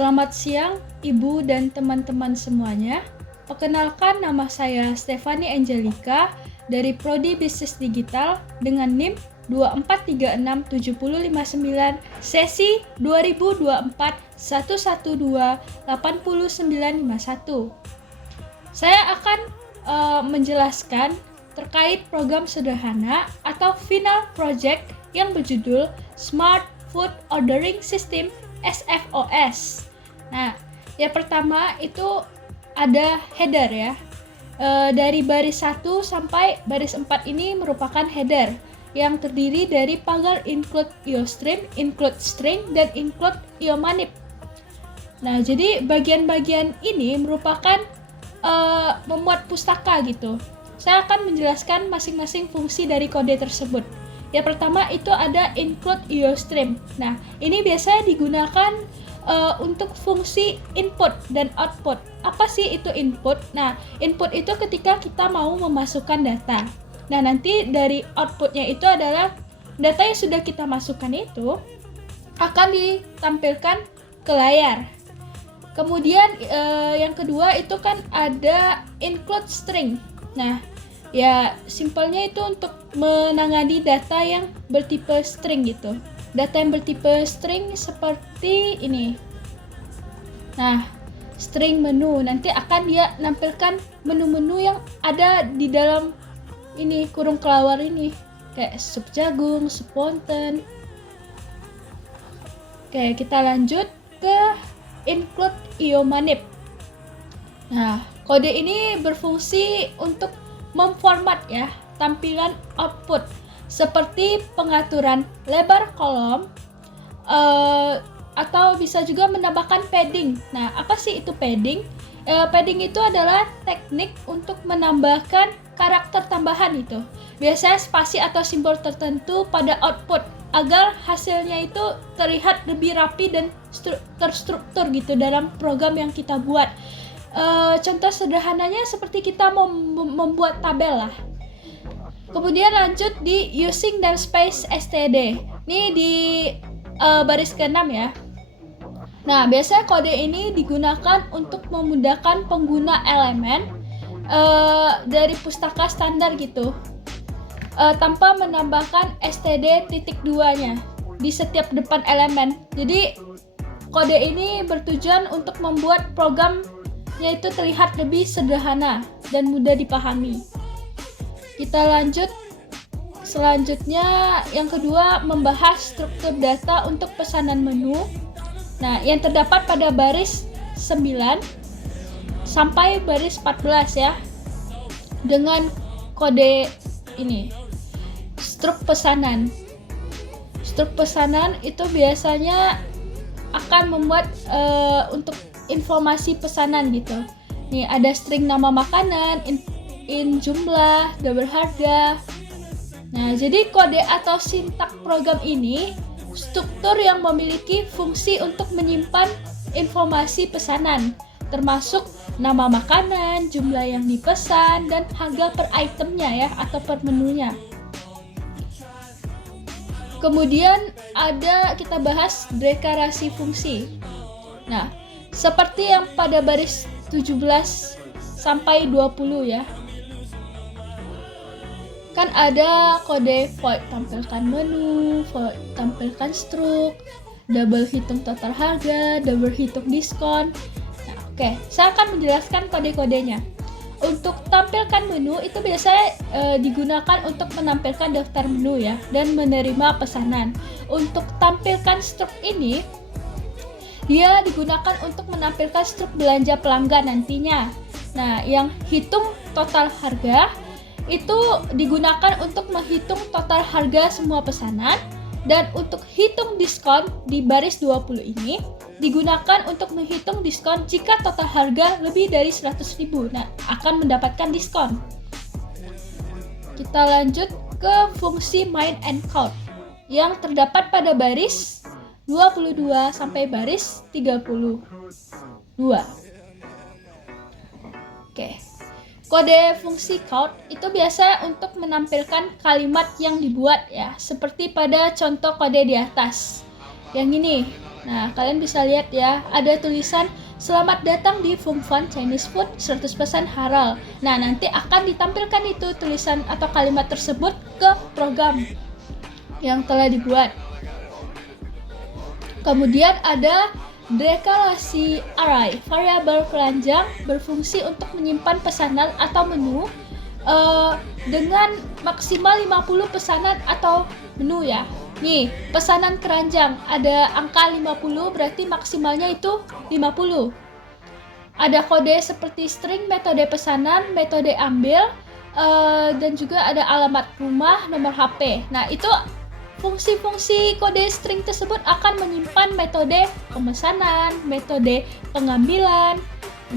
Selamat siang, Ibu dan teman-teman semuanya. Perkenalkan, nama saya Stefani Angelica dari Prodi Bisnis Digital dengan NIM 24367059 sesi 2024-112-8951. Saya akan menjelaskan terkait program sederhana atau final project yang berjudul Smart Food Ordering System SFOS. Nah, yang pertama itu ada header ya. Dari baris 1 sampai baris 4 ini merupakan header yang terdiri dari pagar include IOStream, include string, dan include IOManip. Nah, jadi bagian-bagian ini merupakan memuat pustaka gitu. Saya akan menjelaskan masing-masing fungsi dari kode tersebut. Yang pertama itu ada include IOStream. Nah, ini biasanya digunakan untuk fungsi input dan output. Apa sih itu input? Nah, input itu ketika kita mau memasukkan data. Nah, nanti dari outputnya itu adalah data yang sudah kita masukkan itu akan ditampilkan ke layar. Kemudian yang kedua itu kan ada include string. Nah, ya simpelnya itu untuk menangani data yang bertipe string gitu. Data yang bertipe string seperti ini. Nah, string menu nanti akan dia nampilkan menu-menu yang ada di dalam ini kurung kelawar ini, kayak sup jagung, sup wonton. Oke, kita lanjut ke include IOManip. Nah, kode ini berfungsi untuk memformat ya tampilan output seperti pengaturan lebar kolom atau bisa juga menambahkan padding. Nah, apa sih itu padding? Padding itu adalah teknik untuk menambahkan karakter tambahan itu. Biasanya spasi atau simbol tertentu pada output agar hasilnya itu terlihat lebih rapi dan terstruktur gitu dalam program yang kita buat. Contoh sederhananya seperti kita membuat tabel lah. Kemudian lanjut di using namespace std. Ini di baris ke-6 ya. Nah, biasanya kode ini digunakan untuk memudahkan pengguna elemen dari pustaka standar gitu, tanpa menambahkan std.2-nya di setiap depan elemen. Jadi kode ini bertujuan untuk membuat program yaitu terlihat lebih sederhana dan mudah dipahami. Kita lanjut. Selanjutnya yang kedua membahas struktur data untuk pesanan menu. Nah, yang terdapat pada baris 9 sampai baris 14 ya. Dengan kode ini. Struk pesanan. Struk pesanan itu biasanya akan membuat untuk informasi pesanan gitu. Nih ada string nama makanan, in jumlah, double harga. Nah, jadi kode atau sintak program ini struktur yang memiliki fungsi untuk menyimpan informasi pesanan, termasuk nama makanan, jumlah yang dipesan, dan harga per itemnya ya atau per menunya. Kemudian kita bahas deklarasi fungsi. Nah, seperti yang pada baris 17 sampai 20 ya. Kan ada kode void tampilkan menu, void tampilkan struk, double hitung total harga, double hitung diskon. Nah, oke, saya akan menjelaskan kode-kodenya. Untuk tampilkan menu itu biasanya digunakan untuk menampilkan daftar menu ya dan menerima pesanan. Untuk tampilkan struk ini dia digunakan untuk menampilkan struk belanja pelanggan nantinya. Nah, yang hitung total harga itu digunakan untuk menghitung total harga semua pesanan, dan untuk hitung diskon di baris 20 ini digunakan untuk menghitung diskon jika total harga lebih dari 100.000. Nah, akan mendapatkan diskon. Kita lanjut ke fungsi main and count yang terdapat pada baris 22 sampai baris 32. Oke. Kode fungsi count itu biasa untuk menampilkan kalimat yang dibuat ya, seperti pada contoh kode di atas. Yang ini, Nah, kalian bisa lihat ya, ada tulisan selamat datang di Fung Fan Chinese Food 100% halal. Nah, nanti akan ditampilkan itu tulisan atau kalimat tersebut ke program yang telah dibuat. Kemudian ada dekalasi array, variabel keranjang berfungsi untuk menyimpan pesanan atau menu dengan maksimal 50 pesanan atau menu ya. Nih, pesanan keranjang ada angka 50, berarti maksimalnya itu 50. Ada kode seperti string, metode pesanan, metode ambil, dan juga ada alamat rumah, nomor HP. Nah, itu fungsi-fungsi kode string tersebut akan menyimpan metode pemesanan, metode pengambilan,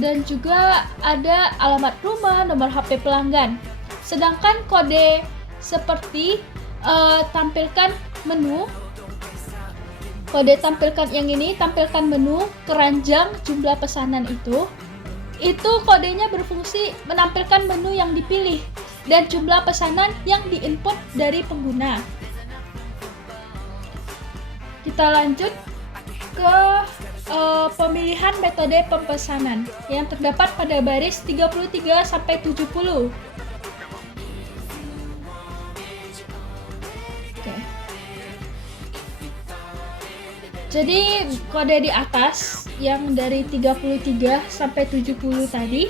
dan juga ada alamat rumah, nomor HP pelanggan. Sedangkan kode seperti tampilkan menu, kode tampilkan yang ini, tampilkan menu, keranjang, jumlah pesanan itu kodenya berfungsi menampilkan menu yang dipilih dan jumlah pesanan yang diinput dari pengguna. Kita lanjut ke pemilihan metode pemesanan yang terdapat pada baris 33 sampai 70. Oke. Jadi kode di atas yang dari 33 sampai 70 tadi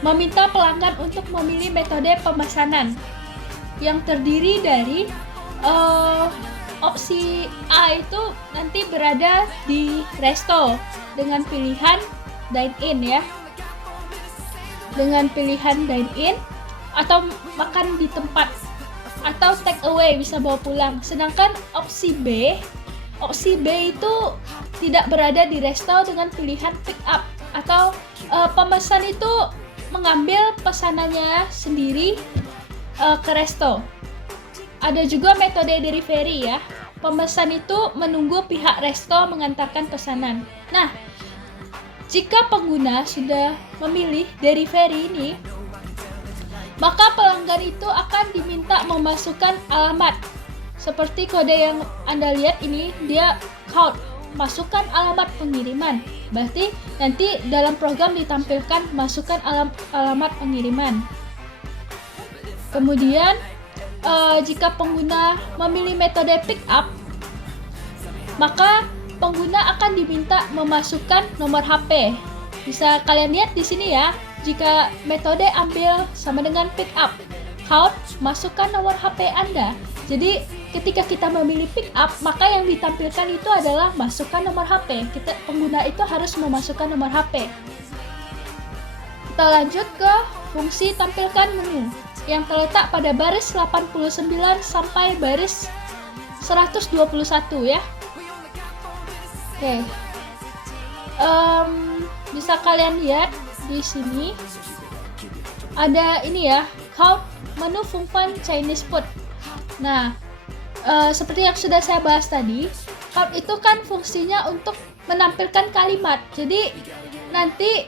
meminta pelanggan untuk memilih metode pemesanan yang terdiri dari opsi A itu nanti berada di resto dengan pilihan dine-in ya. Dengan pilihan dine-in atau makan di tempat atau take away, bisa bawa pulang. Sedangkan opsi B itu tidak berada di resto dengan pilihan pick up atau pemesan itu mengambil pesanannya sendiri ke resto. Ada juga metode delivery ya. Pemesan itu menunggu pihak resto mengantarkan pesanan. Nah, jika pengguna sudah memilih delivery ini, maka pelanggan itu akan diminta memasukkan alamat. Seperti kode yang Anda lihat ini, dia count, masukkan alamat pengiriman. Berarti nanti dalam program ditampilkan masukkan alamat pengiriman. Kemudian jika pengguna memilih metode pick up, maka pengguna akan diminta memasukkan nomor HP. Bisa kalian lihat di sini ya. Jika metode ambil sama dengan pick up, count, masukkan nomor HP Anda. Jadi ketika kita memilih pick up, maka yang ditampilkan itu adalah masukkan nomor HP. Pengguna itu harus memasukkan nomor HP. Kita lanjut ke fungsi tampilkan menu yang terletak pada baris 89 sampai baris 121 ya. Oke. Bisa kalian lihat di sini ada ini ya, count menu Fung Fan Chinese Food. Nah, seperti yang sudah saya bahas tadi, count itu kan fungsinya untuk menampilkan kalimat. Jadi nanti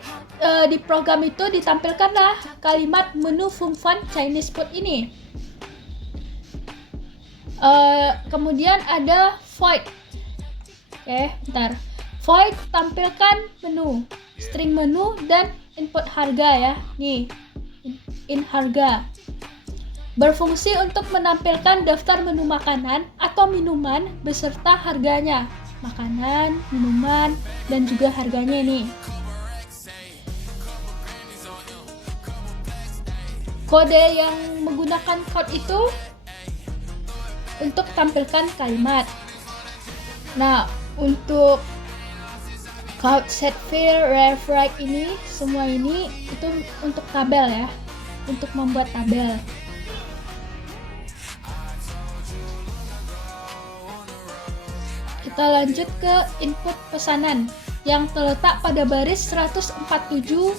di program itu ditampilkanlah kalimat menu Fung Fan Chinese Food ini. Kemudian ada void. Oke, bentar. Void tampilkan menu, string menu dan input harga ya. Nih, in harga. Berfungsi untuk menampilkan daftar menu makanan atau minuman beserta harganya. Makanan, minuman, dan juga harganya ini. Kode yang menggunakan code itu untuk tampilkan kalimat. Nah, untuk code set fill, ref, write ini, semua ini itu untuk tabel ya, untuk membuat tabel. Kita lanjut ke input pesanan yang terletak pada baris 147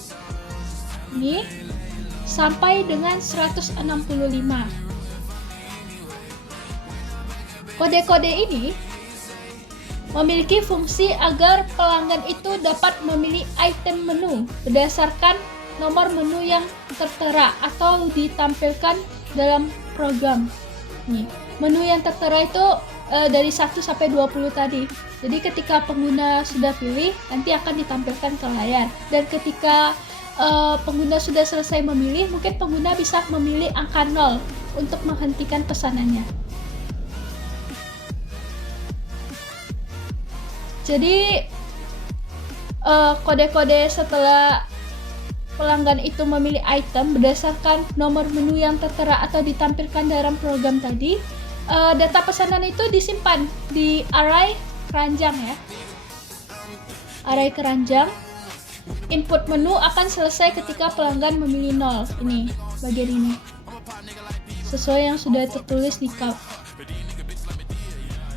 ini sampai dengan 165. Kode-kode ini memiliki fungsi agar pelanggan itu dapat memilih item menu berdasarkan nomor menu yang tertera atau ditampilkan dalam program. Nih, menu yang tertera itu dari 1 sampai 20 tadi. Jadi ketika pengguna sudah pilih, nanti akan ditampilkan ke layar. Dan ketika pengguna sudah selesai memilih, mungkin pengguna bisa memilih angka 0 untuk menghentikan pesanannya. Jadi kode-kode setelah pelanggan itu memilih item berdasarkan nomor menu yang tertera atau ditampilkan dalam program tadi, data pesanan itu disimpan di array keranjang ya. Array keranjang. Input menu akan selesai ketika pelanggan memilih 0. Ini, bagian ini. Sesuai yang sudah tertulis di cart.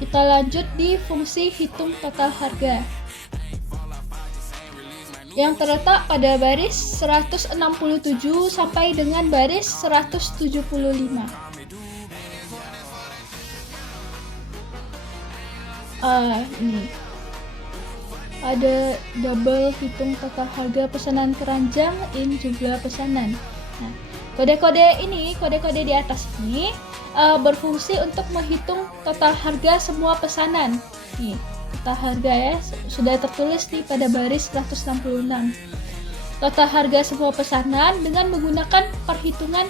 Kita lanjut di fungsi hitung total harga yang terletak pada baris 167 sampai dengan baris 175. Ini ada double hitung total harga pesanan keranjang in jumlah pesanan. Nah, kode-kode di atas ini berfungsi untuk menghitung total harga semua pesanan. Nih, total harga ya, sudah tertulis di pada baris 166. Total harga semua pesanan dengan menggunakan perhitungan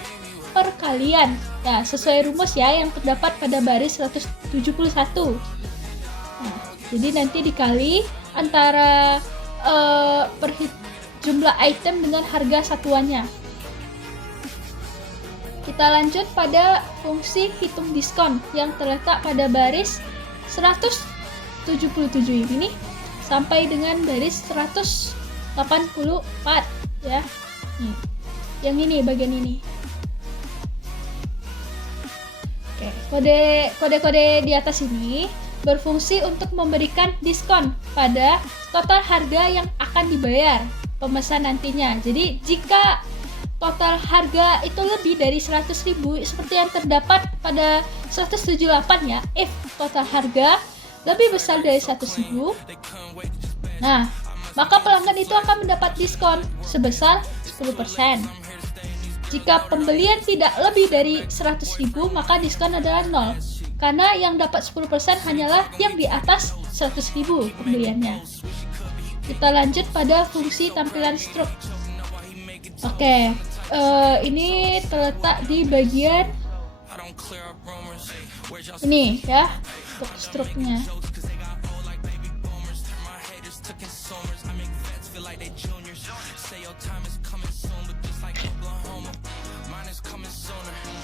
perkalian. Ya, sesuai rumus ya yang terdapat pada baris 171. Nah, jadi nanti dikali antara jumlah item dengan harga satuannya. Kita lanjut pada fungsi hitung diskon yang terletak pada baris 177 ini sampai dengan baris 184 ya. Nih, yang ini bagian ini. Oke, kode-kode di atas ini berfungsi untuk memberikan diskon pada total harga yang akan dibayar pemesan nantinya. Jadi jika total harga itu lebih dari 100.000 seperti yang terdapat pada 178 ya, if total harga lebih besar dari 100.000, nah maka pelanggan itu akan mendapat diskon sebesar 10%. Jika pembelian tidak lebih dari 100.000 maka diskon adalah 0. Karena yang dapat 10% hanyalah yang di atas 100.000 pembeliannya. Kita lanjut pada fungsi tampilan struk. Oke, ini terletak di bagian ini ya, untuk struknya.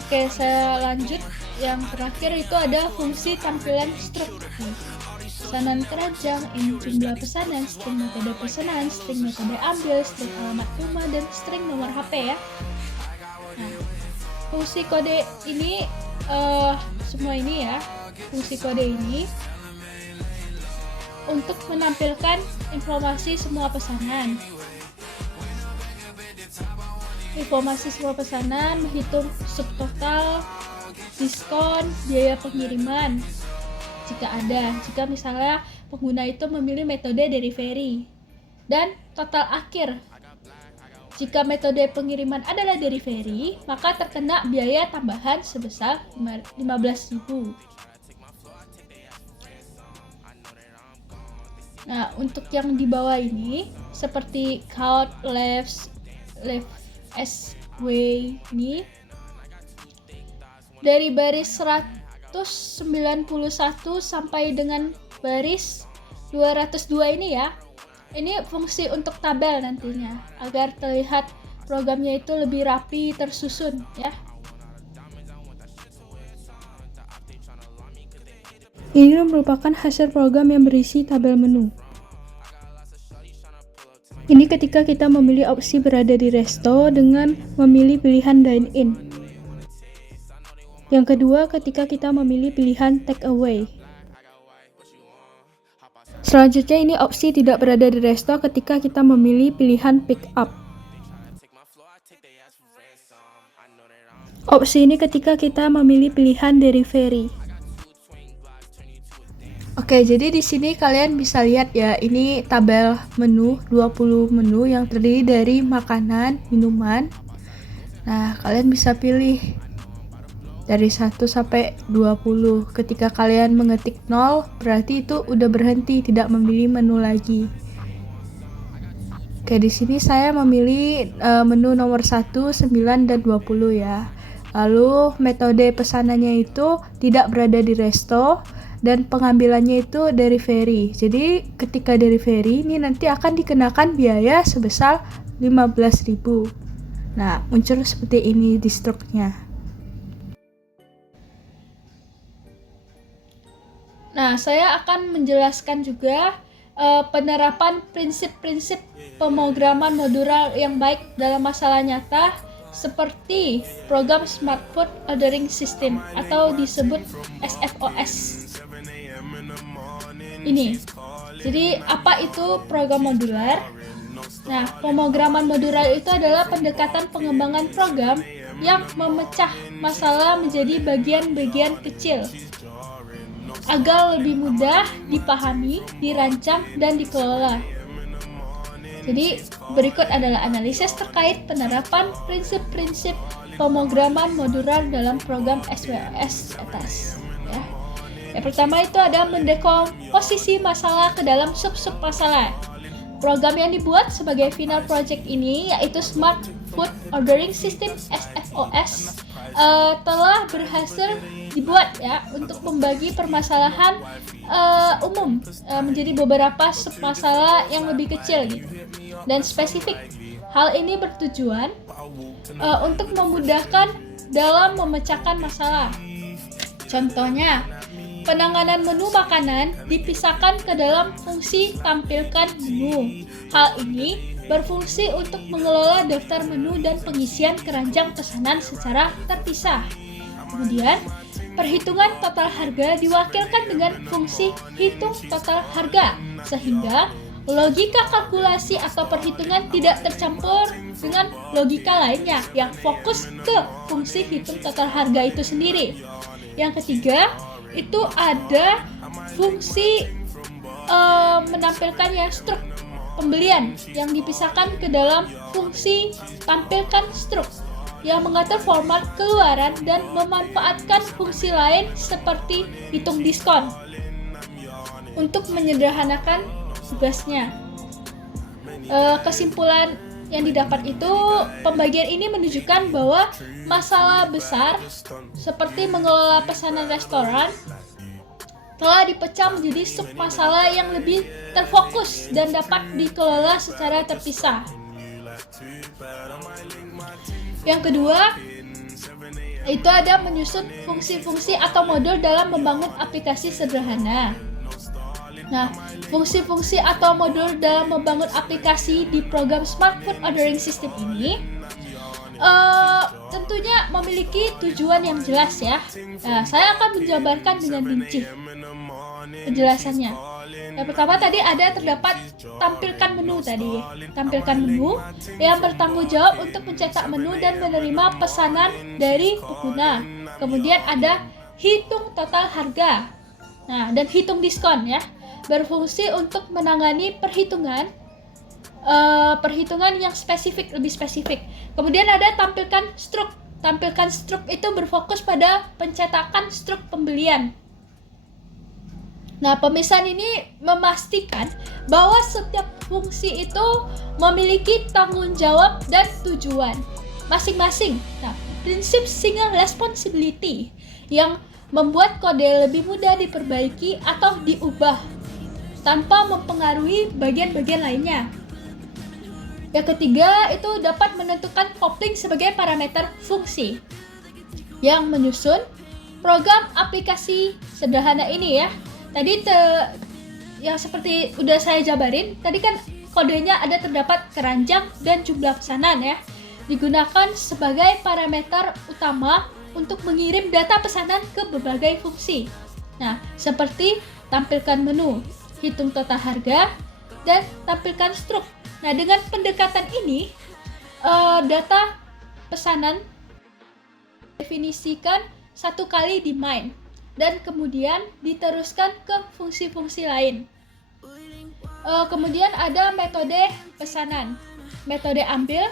Oke, saya lanjut. Yang terakhir itu ada fungsi tampilan struk. Pesanan keranjang, ini jumlah pesanan, string metode pesanan, string metode ambil, string alamat rumah, dan string nomor HP ya. Nah, fungsi kode ini semua ini ya, fungsi kode ini untuk menampilkan informasi semua pesanan. Informasi semua pesanan, menghitung subtotal, diskon, biaya pengiriman jika ada, jika misalnya pengguna itu memilih metode delivery, dan total akhir. Jika metode pengiriman adalah delivery, maka terkena biaya tambahan sebesar 15.000. Nah, untuk yang di bawah ini seperti count, left, SW ini dari baris 191 sampai dengan baris 202 ini ya. Ini fungsi untuk tabel nantinya agar terlihat programnya itu lebih rapi, tersusun ya. Ini merupakan hasil program yang berisi tabel menu. Ini ketika kita memilih opsi berada di resto dengan memilih pilihan dine-in. Yang kedua, ketika kita memilih pilihan take away. Selanjutnya ini opsi tidak berada di resto ketika kita memilih pilihan pick up. Opsi ini ketika kita memilih pilihan delivery. Oke, jadi di sini kalian bisa lihat ya, ini tabel menu 20 menu yang terdiri dari makanan, minuman. Nah, kalian bisa pilih dari 1 sampai 20. Ketika kalian mengetik 0, berarti itu udah berhenti, tidak memilih menu lagi. Oke, di sini saya memilih menu nomor 1, 9, dan 20 ya. Lalu metode pesanannya itu tidak berada di resto dan pengambilannya itu dari ferry. Jadi ketika dari ferry ini nanti akan dikenakan biaya sebesar 15.000. Nah, muncul seperti ini di struknya. Nah, saya akan menjelaskan juga penerapan prinsip-prinsip pemrograman modular yang baik dalam masalah nyata seperti program Smart Food Ordering System atau disebut SFOS. Ini. Jadi, apa itu program modular? Nah, pemrograman modular itu adalah pendekatan pengembangan program yang memecah masalah menjadi bagian-bagian kecil agar lebih mudah dipahami, dirancang, dan dikelola. Jadi, berikut adalah analisis terkait penerapan prinsip-prinsip pemrograman modular dalam program SWOS atas. Ya. Yang pertama itu ada mendekomposisi masalah ke dalam sub-sub masalah. Program yang dibuat sebagai final project ini yaitu Smart Food Ordering System SFOS telah berhasil dibuat ya untuk membagi permasalahan umum menjadi beberapa submasalah yang lebih kecil gitu dan spesifik. Hal ini bertujuan untuk memudahkan dalam memecahkan masalah. Contohnya, penanganan menu makanan dipisahkan ke dalam fungsi tampilkan menu. Hal ini berfungsi untuk mengelola daftar menu dan pengisian keranjang pesanan secara terpisah. Kemudian, perhitungan total harga diwakilkan dengan fungsi hitung total harga, sehingga logika kalkulasi atau perhitungan tidak tercampur dengan logika lainnya yang fokus ke fungsi hitung total harga itu sendiri. Yang ketiga, itu ada fungsi menampilkan ya struk pembelian yang dipisahkan ke dalam fungsi tampilkan struk yang mengatur format keluaran dan memanfaatkan fungsi lain seperti hitung diskon untuk menyederhanakan tugasnya. Kesimpulan yang didapat itu, pembagian ini menunjukkan bahwa masalah besar seperti mengelola pesanan restoran telah dipecah menjadi sub-masalah yang lebih terfokus dan dapat dikelola secara terpisah. Yang kedua, itu ada menyusun fungsi-fungsi atau modul dalam membangun aplikasi sederhana. Nah, fungsi-fungsi atau modul dalam membangun aplikasi di program Smart Food Ordering System ini tentunya memiliki tujuan yang jelas ya. Nah, saya akan menjabarkan dengan rinci penjelasannya. Yang pertama tadi terdapat tampilkan menu tadi. Tampilkan menu yang bertanggung jawab untuk mencetak menu dan menerima pesanan dari pengguna. Kemudian ada hitung total harga. Nah, dan hitung diskon ya. Berfungsi untuk menangani perhitungan yang lebih spesifik. Kemudian ada tampilkan struk. Tampilkan struk itu berfokus pada pencetakan struk pembelian. Nah, pemisahan ini memastikan bahwa setiap fungsi itu memiliki tanggung jawab dan tujuan masing-masing. Nah, prinsip single responsibility yang membuat kode lebih mudah diperbaiki atau diubah tanpa mempengaruhi bagian-bagian lainnya. Yang ketiga, itu dapat menentukan kopling sebagai parameter fungsi yang menyusun program aplikasi sederhana ini ya. Tadi yang seperti udah saya jabarin, tadi kan kodenya terdapat keranjang dan jumlah pesanan ya. Digunakan sebagai parameter utama untuk mengirim data pesanan ke berbagai fungsi. Nah, seperti tampilkan menu, hitung total harga, dan tampilkan struk. Nah, dengan pendekatan ini, data pesanan definisikan satu kali di main dan kemudian diteruskan ke fungsi-fungsi lain. Kemudian ada metode pesanan, metode ambil,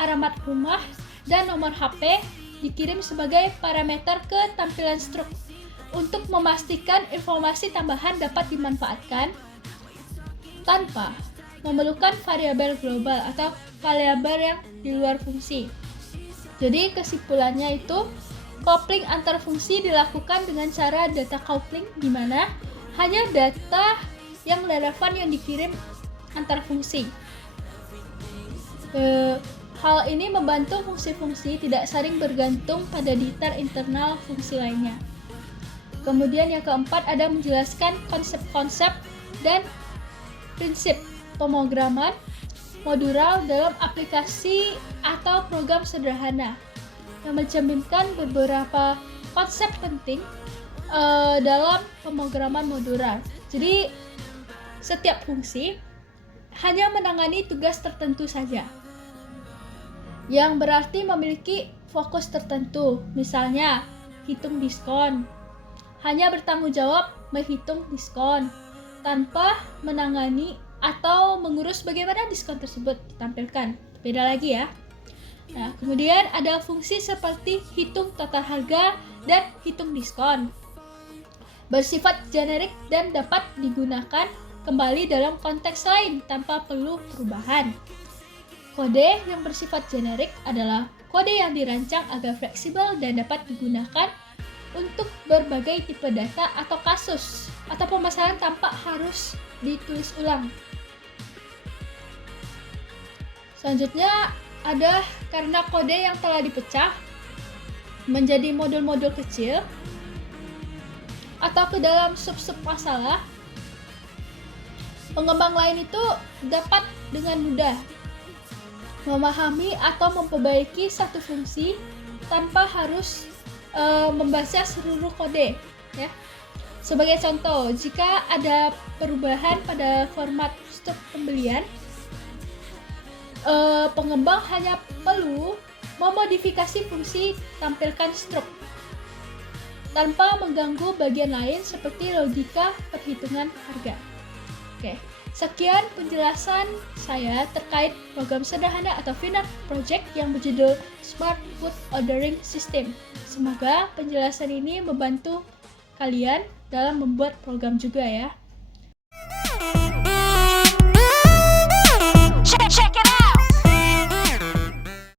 alamat rumah, dan nomor HP dikirim sebagai parameter ke tampilan struk untuk memastikan informasi tambahan dapat dimanfaatkan tanpa memerlukan variabel global atau variabel yang di luar fungsi. Jadi kesimpulannya itu, coupling antar fungsi dilakukan dengan cara data coupling, di mana hanya data yang relevan yang dikirim antar fungsi. Hal ini membantu fungsi-fungsi tidak saling bergantung pada detail internal fungsi lainnya. Kemudian yang keempat ada menjelaskan konsep-konsep dan prinsip pemrograman modular dalam aplikasi atau program sederhana yang mencerminkan beberapa konsep penting dalam pemrograman modular. Jadi setiap fungsi hanya menangani tugas tertentu saja, yang berarti memiliki fokus tertentu. Misalnya, hitung diskon, hanya bertanggung jawab menghitung diskon tanpa menangani atau mengurus bagaimana diskon tersebut ditampilkan. Beda lagi ya. Nah, kemudian ada fungsi seperti hitung total harga dan hitung diskon. Bersifat generik dan dapat digunakan kembali dalam konteks lain tanpa perlu perubahan. Kode yang bersifat generik adalah kode yang dirancang agar fleksibel dan dapat digunakan untuk berbagai tipe data atau kasus atau permasalahan tanpa harus ditulis ulang. Selanjutnya ada karena kode yang telah dipecah menjadi modul-modul kecil atau ke dalam sub-sub masalah, pengembang lain itu dapat dengan mudah memahami atau memperbaiki satu fungsi tanpa harus membaca seluruh kode, ya. Sebagai contoh, jika ada perubahan pada format struk pembelian, pengembang hanya perlu memodifikasi fungsi tampilkan struk tanpa mengganggu bagian lain seperti logika perhitungan harga. Oke, sekian penjelasan saya terkait program sederhana atau final project yang berjudul Smart Food Ordering System. Semoga penjelasan ini membantu kalian dalam membuat program juga ya.